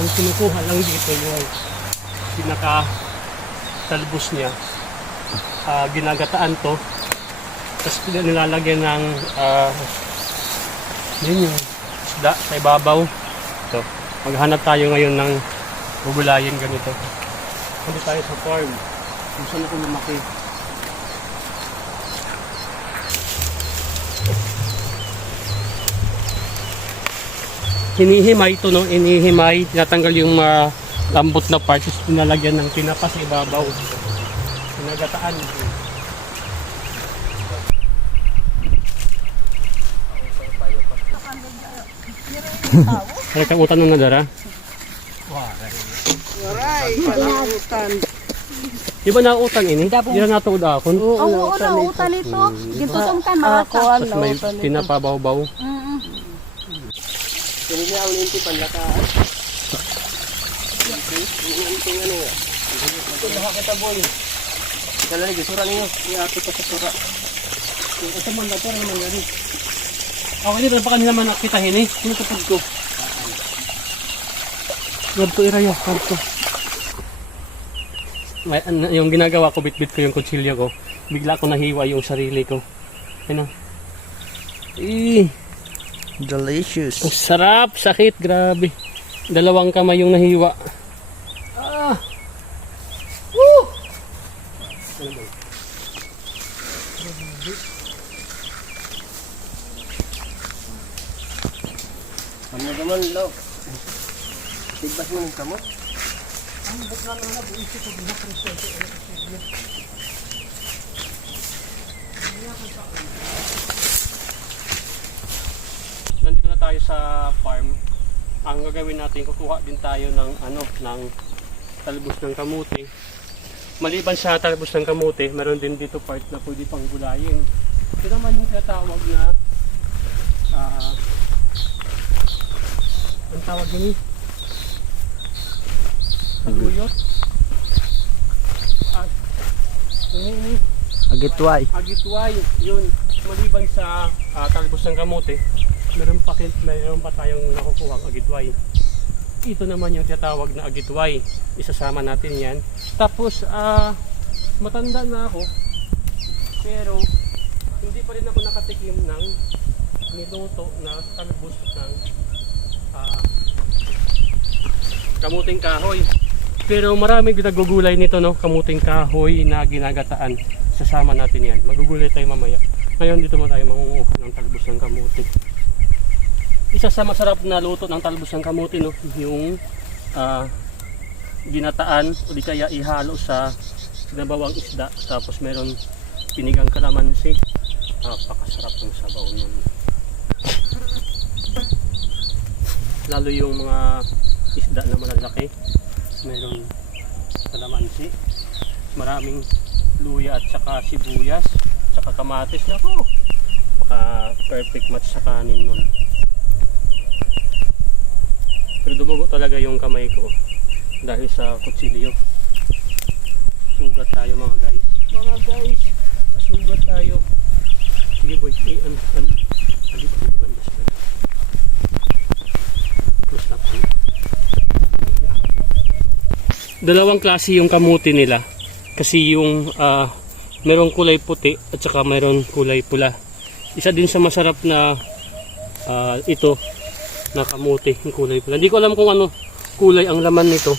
Ang kinukuha lang dito yung pinaka talbos niya. Ginagataan to. Tapos nilalagyan ng yun yung isda sa ibabaw. So, maghanap tayo ngayon ng gugulayin ganito. Hindi tayo sa farm. Kung saan ako lumaki. Hinihimay ito, no? Hinihimay. Tinatanggal yung lambot na part. Tapos pinalagyan ng tinapa sa ibabaw. Pinagataan. Ay, kautan ng nadara. Waray, panautan. Di ba nautan ini? Di na natuod akon. Oo, nautan ito. Gintutom ka, marasa. Tapos may pinapabaw-baw. Hindi niya ang linti panlakaan. Ito nakakita boy. Kala lagi, sura ninyo. Iapit ka sa sura. Ito man nato ang mangyari. Okay, dito pa kanila man nakitahin eh. Ano kapag ko? Grab to irayo, grab to. Yung ginagawa ko, bit-bit ko yung kutsilyo ko. Bigla ko nahiwa yung sarili ko. Ano? Delicious. Ang sarap, sakit, grabe. Dalawang kamay yung nahiwa. Woo! Ano naman, Lo? Tigbas mo ng kamot? Ang bukla na na, buwisi ko binapresyo. Nandito na tayo sa farm. Ang gagawin natin, kukuha din tayo ng ng talbos ng kamote. Maliban sa talbos ng kamote, meron din dito part na pwede pang gulayin. Ito naman yung tinatawag na ang tawag din saluyot. Agitway. Agitway, yun. Maliban sa talbos ng kamote, meron pa tayong nakukuha ang agitway. Ito naman yung tinatawag na agitway. Isasama natin yan. Tapos, matanda na ako, pero hindi pa rin ako nakatikim ng niluto na talbos ng kamuting kahoy. Pero maraming ginagugulay nito, no? Kamuting kahoy na ginagataan. Sasama natin yan. Magugulay tayo mamaya. Ngayon dito mo tayo mangunguha ng talbos ng kamuti. Isa sa masarap na luto ng talbos ng kamuti, no? Yung ginataan o di kaya ihalo sa sinabawang isda. Tapos meron pinigang kalamansi. Napakasarap ng sabaw nun. Lalo yung mga isda na malalaki, meron kalamansi, maraming luya at saka sibuyas, saka kamatis na po. Perfect match sa kanin nun. Pero dumugo talaga yung kamay ko dahil sa kutsilyo. Sugat tayo mga guys. Sugat tayo. Sige boy, dalawang klase yung kamuti nila kasi yung merong kulay puti at saka merong kulay pula. Isa din sa masarap na ito na kamuti, yung kulay pula. Hindi ko alam kung ano kulay ang laman nito.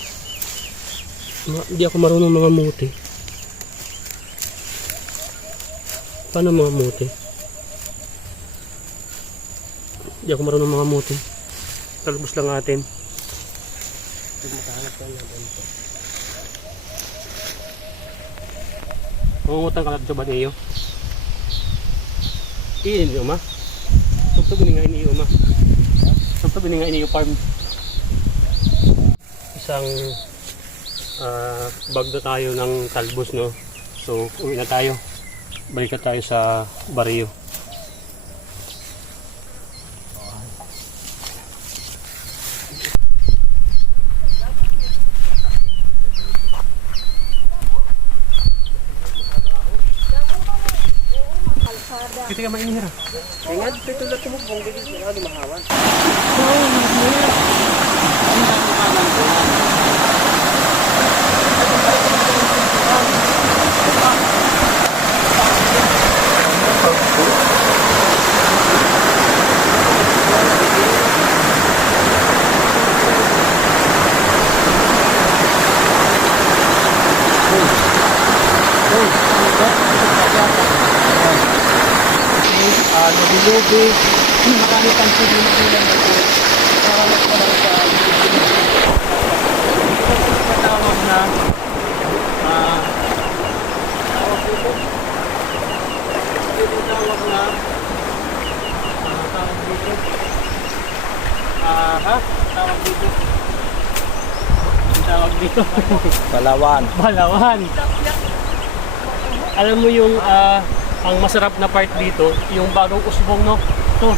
Hindi ako marunong mga muti. Paano mga muti? Hindi ako marunong mga muti. Talbos lang natin. Makahanap tayo ng ganito. Mangungutang ka lang ba niyo? Iin niyo ma? Tugtog ni nga iniyo ma? Tugtog ni nga iniyo farm. Isang bag na tayo ng talbos, no? So uwi na tayo. Balik na tayo sa baryo. Kita ka mainihira. Ingat, pitulad mo kung gigit na mahawan. lubi, marami pang pwede na ulam ito. Para magkaroon sa tawag na tawag dito. Tawag dito. Palawan. Palawan. Alam mo yung ang masarap na part dito, yung bagong usbong, no? Ito.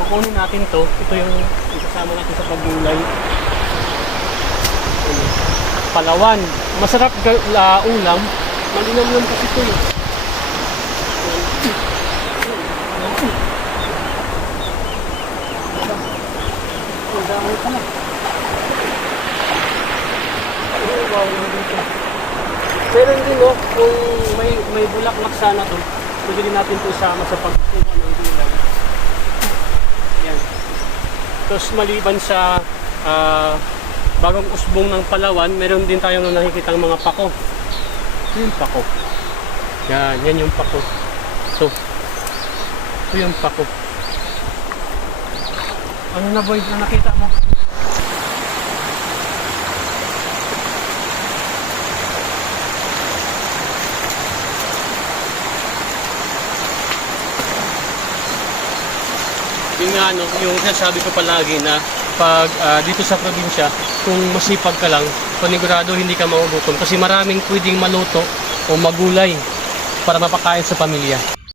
Kukunin natin to. Ito yung isasama natin sa paggulay. Palawan. Masarap ulam. Malinam-lam kasi ito eh. Dami pala. Meron din, no, kung may bulaklak sana to, pwede din natin ito isama sa pagkuha ng gulay. Yan. Tapos maliban sa bagong usbong ng Palawan, meron din tayong nakikitang mga pako. Yung pako. Yan yung pako. So, ito yung pako. Ano na boy, na nakita mo? Yung nga, no, yung sinasabi ko palagi na pag dito sa probinsya, kung masipag ka lang, panigurado hindi ka magugutom kasi maraming pwedeng maluto o magulay para mapakain sa pamilya.